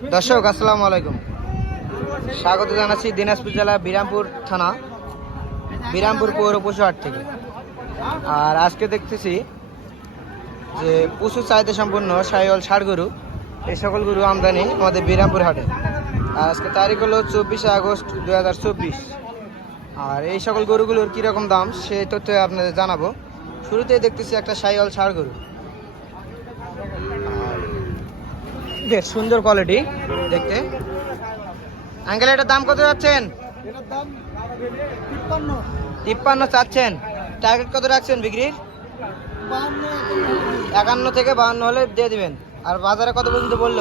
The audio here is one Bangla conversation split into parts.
দর্শক, আসসালামু আলাইকুম। স্বাগত জানাচ্ছি দিনাজপুর জেলা বিরামপুর থানা, বিরামপুর পৌর পশু হাট থেকে। আর আজকে দেখতেছি যে পশু চাহিদা সম্পন্ন সাইল ষাড় গরু, এই সকল গরু আমদানি আমাদের বিরামপুর হাটে। আর আজকে তারিখ হলো চব্বিশে আগস্ট দু হাজার চব্বিশ। আর এই সকল গরুগুলোর কীরকম দাম, সেই তথ্য আপনাদের জানাব। শুরুতেই দেখতেছি একটা সাইল ষাড় গরু আর বেশ সুন্দর কোয়ালিটি দেখতে। আঙ্কেল এটার দাম কত যাচ্ছেন? তিপ্পান্ন। চাচ্ছেন। টার্গেট কত রাখছেন বিক্রির? একান্ন থেকে বাহান্ন হলে দিয়ে দিবেন। আর বাজারে কত পর্যন্ত বলল?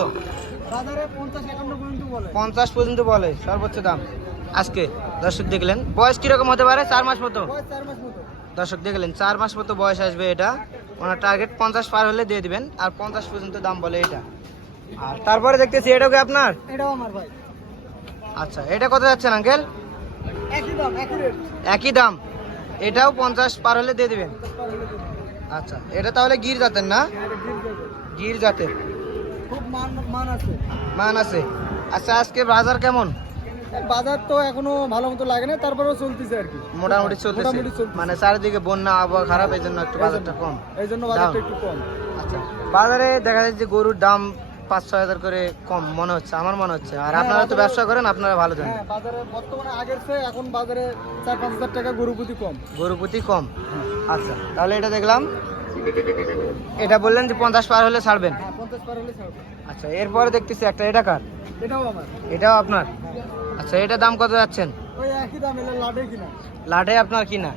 পঞ্চাশ পর্যন্ত বলে। সর্বোচ্চ দাম। আজকে দর্শক দেখলেন বয়স কীরকম হতে পারে? চার মাস মতো? দর্শক দেখলেন চার মাস মতো বয়স আসবে এটা। ওনার টার্গেট পঞ্চাশ পার হলে দিয়ে দিবেন। আর পঞ্চাশ পর্যন্ত দাম বলে এটা। আর তারপরে দেখতেছি এটা কি আপনার? এটাও আমার ভাই। আচ্ছা এটা কত যাচ্ছেন আঙ্কেল? একই দাম এটাও পঞ্চাশ পার হলে দিয়ে দিবেন। আচ্ছা এটা তাহলে গির জাতের না? গির জাতের। খুব মান মান আছে। মান আছে। আচ্ছা আজকে বাজার কেমন? বাজার তো এখনও ভালো মতো লাগে না তারপরেও চলতেছে আর কি। মোটামুটি চলতেছে। মানে চারিদিকে বন্যা আবহাওয়া খারাপ এই জন্য একটু বাজারটা কম। এই জন্য বাজারটা একটু কম। আচ্ছা বাজারে দেখা যাচ্ছে যে গরুর দাম পাঁচ ছয় হাজার করে কম মনে হচ্ছে আমার মনে হচ্ছে। আর হ্যাঁ, আপনারা তো ব্যবসা করেন আপনারা ভালো জানেন। হ্যাঁ বাজারে বর্তমানে আগের চেয়ে এখন বাজারে চার পাঁচ হাজার টাকা গরু প্রতি কম। গরু প্রতি কম? আচ্ছা তাহলে এটা দেখলাম। এটা বললেন যে পঞ্চাশ পার হলে ছাড়বেন। হ্যাঁ পঞ্চাশ পার হলে ছাড়বো আচ্ছা এরপরে দেখতেছি একটা এটা কার? এটাও আমার। এটাও আপনার? আচ্ছা এটা দাম কত যাচ্ছেন? ওই একই দাম এলে লাডে কিনা। লাটে আপনার হ্যাঁ, কিনা?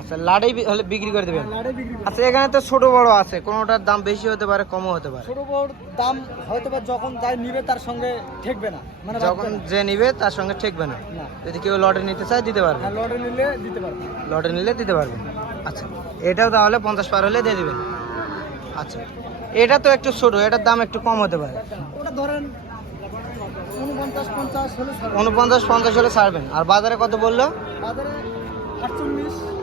আচ্ছা লাটেই বি- হলে বিক্রি করে দেবেন? করি। আচ্ছা এখানে তো ছোট বড় আছে কোনোটার দাম বেশি হতে পারে কমও হতে পারে। ছোট বড় দাম হয়তো বা যখন যাই নিবে তার সঙ্গে ঠেকবে না মানে যখন যে নিবে তার সঙ্গে ঠেকবে না। যদি কেউ লটে নিতে চায় দিতে পারবে। হ্যাঁ লটে নিলে দিতে পারবে। লটে নিলে দিতে পারবে। আচ্ছা এটাও তাহলে পঞ্চাশ পার হলে দিয়ে দিবেন। আচ্ছা এটা তো একটু ছোট এটার দাম একটু কম হতে পারে। ওটা ধরেন উনপঞ্চাশ পঞ্চাশ হলে উনপঞ্চাশ পঞ্চাশ হলে ছাড়বেন। আর বাজারে কত বলল? বাজারে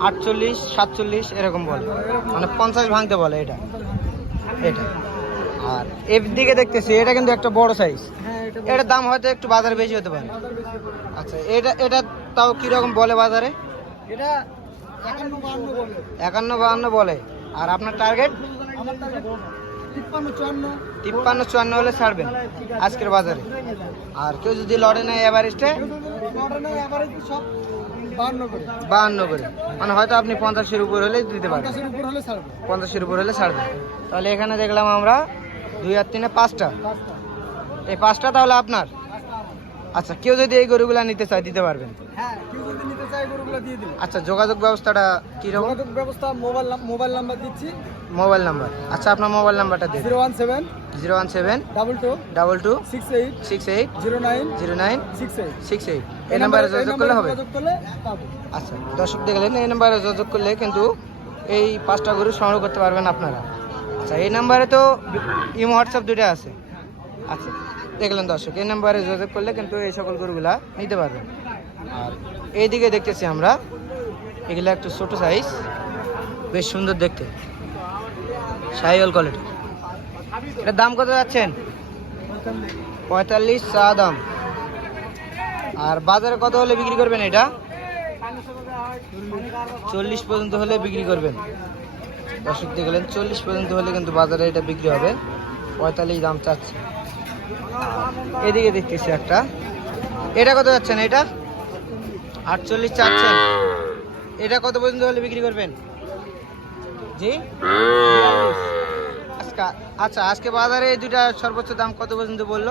আটচল্লিশ। সাতচল্লিশ এরকম বলে। মানে পঞ্চাশ ভাঙতে বলে এটা। এটা। আর এর দিকে দেখতেছি এটা কিন্তু একটা বড় সাইজ হ্যাঁ এটার দাম হয়তো একটু বাজারে বেশি হতে পারে। আচ্ছা এটা এটা তাও কীরকম বলে বাজারে? এটা একান্ন বাহান্ন বলে। আর আপনার টার্গেট তিপ্পান্ন চুয়ান্ন। হলে ছাড়বেন আজকের বাজারে। আর কেউ যদি লড়ে নেয় এভারেস্টে? এবারে সব। বাহান্ন করে। মানে হয়তো আপনি পঞ্চাশের উপর হলে দিতে পারবেন। পঞ্চাশের উপর হলে ছাড়বেন তাহলে এখানে দেখলাম আমরা দুই আর তিনে পাঁচটা। পাঁচটা। এই পাঁচটা তাহলে আপনার? আচ্ছা কেউ যদি এই গরুগুলা নিতে চায় দিতে পারবেন। হ্যাঁ। গরুগুলো দিয়ে আচ্ছা যোগাযোগ ব্যবস্থাটা কীরকম? যোগাযোগ ব্যবস্থা মোবাইল মোবাইল নাম্বার দিচ্ছি। Mobile number. আচ্ছা আপনার মোবাইল নাম্বারটা দিন। Zero one seven zero one seven double two double two six eight six eight zero nine zero nine six eight. Six eight. এই নাম্বারে যোগাযোগ করলে হবে? যোগাযোগ করলে পাবো। আচ্ছা দর্শক দেখলেন এই নাম্বারে যোগাযোগ করলে কিন্তু এই পাঁচটা গরু সংগ্রহ করতে পারবেন আপনারা। আচ্ছা এই নাম্বারে তো ইমো হোয়াটসঅ্যাপ দুইটা আছে। আচ্ছা দেখলেন দর্শক এই নাম্বারে যোগাযোগ করলে কিন্তু এই সকল গরুগুলা নিতে পারবেন। আর এইদিকে দেখতেছি আমরা। এগুলো একটু ছোট সাইজ বেশ সুন্দর দেখতে। সাইল কোয়ালিটি এটার দাম কত যাচ্ছেন? পঁয়তাল্লিশ চা দাম। আর বাজারে কত হলে বিক্রি করবেন এটা? চল্লিশ পর্যন্ত হলে বিক্রি করবেন। দর্শক দেখলেন, চল্লিশ পর্যন্ত হলে কিন্তু বাজারে এটা বিক্রি হবে। পঁয়তাল্লিশ দাম চাচ্ছে। এদিকে দেখতেছি একটা। এটা কত যাচ্ছেন এটা? আটচল্লিশ চাচ্ছেন। এটা কত পর্যন্ত হলে বিক্রি করবেন? জি? আচ্ছা আজকে বাজারে এই দুটা সর্বোচ্চ দাম কত পর্যন্ত বলল?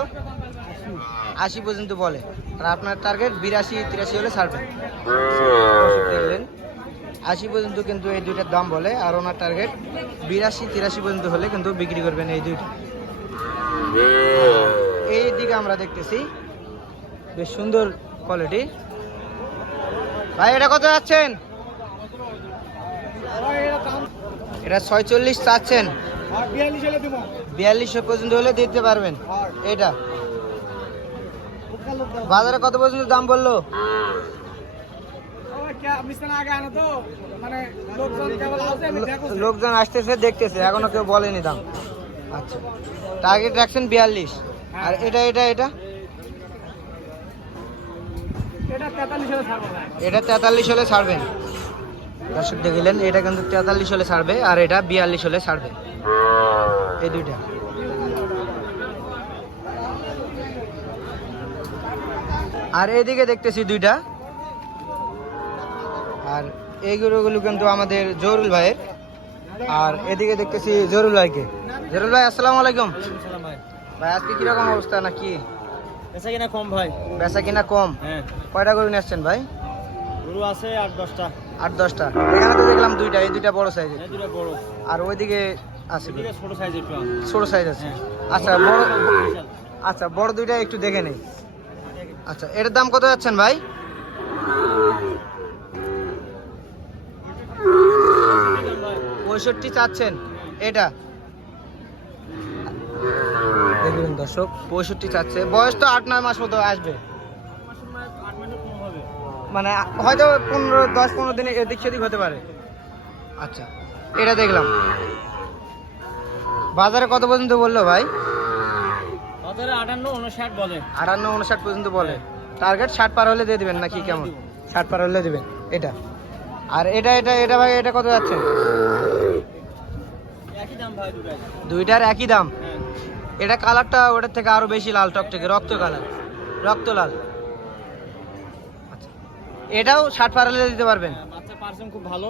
আশি পর্যন্ত বলে। আর আপনার টার্গেট বিরাশি, তিরাশি হলে ছাড়বেন আশি পর্যন্ত কিন্তু এই দুইটার দাম বলে, আর ওনার টার্গেট বিরাশি, তিরাশি পর্যন্ত হলে কিন্তু বিক্রি করবেন এই দুইটা। এই দিকে আমরা দেখতেছি, বেশ সুন্দর কোয়ালিটি ভাই, এটা কত যাচ্ছেন? এটা ছয়চল্লিশ চাচ্ছেন। বিয়াল্লিশ বিয়াল্লিশশো পর্যন্ত হলে দিতে পারবেন। এটা। বাজারে কত পর্যন্ত দাম বলল? লোকজন আসতেছে, দেখতেছে। এখনও কেউ বলেনি দাম। আচ্ছা। টার্গেট রাখছেন বিয়াল্লিশ। আর এটা এটা এটা? এটা তেতাল্লিশ হলে ছাড়বো ভাই। এটা তেতাল্লিশ হলে ছাড়বেন। দর্শক দেখলেন এটা কিন্তু তেতাল্লিশ হলে ছাড়বে আর এটা বিয়াল্লিশ হলে ছাড়বে। এই দুইটা। আর এদিকে দেখতেছি দুইটা। আর এই গরুগুলো কিন্তু আমাদের জরুল ভাইয়ের। আর এদিকে দেখতেছি জরুল ভাইকে। জরুল ভাই আসসালামু আলাইকুম। ভাই আজকে কীরকম অবস্থা নাকি? এসে কিনা কম ভাই। বেচা কিনা কম? হ্যাঁ। কয়টা গরু নিয়ে আসছেন ভাই? গরু আছে আট দশটা। আট দশটা। এখানে তো দেখলাম দুইটা এই দুইটা বড় সাইজের বড়। আর ওইদিকে আছে ছোট সাইজ একটু আছে। ছোট সাইজ আছে। হ্যাঁ। আচ্ছা বড় আচ্ছা বড় দুইটা একটু দেখে নেই। আচ্ছা এটার দাম কত যাচ্ছেন ভাই? পঁয়ষট্টি চাচ্ছেন। এটা? দর্শক পঁয়ষট্টি চাচ্ছে। বয়স তো আট নয় মাস মতো আসবে। মানে হয়তো পনেরো দশ পনেরো দিনে এদিক সেদিক হতে পারে। আচ্ছা এটা দেখলাম। বাজারে কত পর্যন্ত বলল ভাই? বাজারে আটান্ন উনষাট বলে। আটান্ন উনষাট পর্যন্ত বলে। টার্গেট ষাট পার হলে দিয়ে দিবেন নাকি কেমন? ষাট পার হলে দিবেন এটা। আর এটা এটা এটা ভাই এটা কত যাচ্ছে? দুইটার একই দাম। হ্যাঁ। এটা কালারটা ওটার থেকে আরও বেশি লাল টকটকে রক্ত কালার রক্ত লাল। আচ্ছা। এটাও ষাট পার হলে দিতে পারবেন। হ্যাঁ, বাচ্চা পার্সেন্ট খুব ভালো।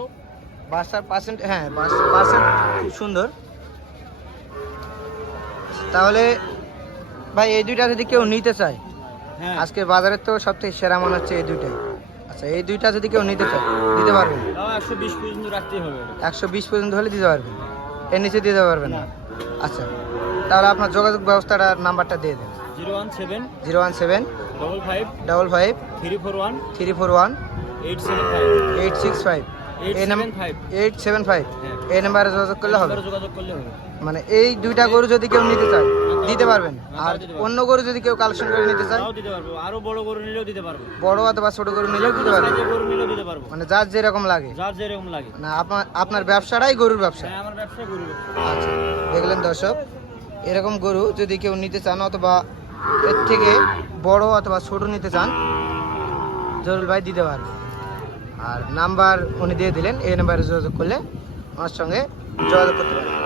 বাচ্চার পার্সেন্ট হ্যাঁ পার্সেন্ট খুব সুন্দর। তাহলে ভাই এই দুইটা যদি কেউ নিতে চায় হ্যাঁ। আজকে বাজারের তো সব থেকে সেরা মনে হচ্ছে এই দুইটাই। আচ্ছা এই দুইটা যদি কেউ নিতে চায় দিতে পারবেন? একশো বিশ পর্যন্ত রাখতেই হবে। একশো বিশ পর্যন্ত হলে দিতে পারবেন। এর নিচে দিতে পারবেন না। আচ্ছা। তাহলে আপনার যোগাযোগ ব্যবস্থাটা নাম্বারটা দিয়ে দেন। Zero one seven zero one seven double five double five three four one three four one eight seven five eight six five eight এই সেভেন ফাইভ হ্যাঁ। এই নাম্বারে যোগাযোগ করলে হবে। মানে এই দুইটা গরু যদি কেউ নিতে চায় দিতে পারবেন। হ্যাঁ, আর পারব। অন্য গরু যদি কেউ কালেকশন করে নিতে চায় দিতে পারব। আরও বড় গরু নিলেও দিতে পারব। বড় অথবা ছোট গরু নিলেও দিতে সাইজের গরু নিলেও দিতে পারব। মানে যার যেরকম লাগে। যার যেরকম লাগে। না আপনার আপনার ব্যবসাটাই গরুর ব্যবসা। হ্যাঁ আমার ব্যবসা। গরু আচ্ছা দেখলেন দর্শক এরকম গরু যদি কেউ নিতে চান অথবা এর থেকে বড় অথবা ছোট নিতে চান জরুল ভাই দিতে পারবে। আর নাম্বার উনি দিয়ে দিলেন, এই নাম্বারে যোগাযোগ করলে আমার সঙ্গে যোগাযোগ করতে পারেন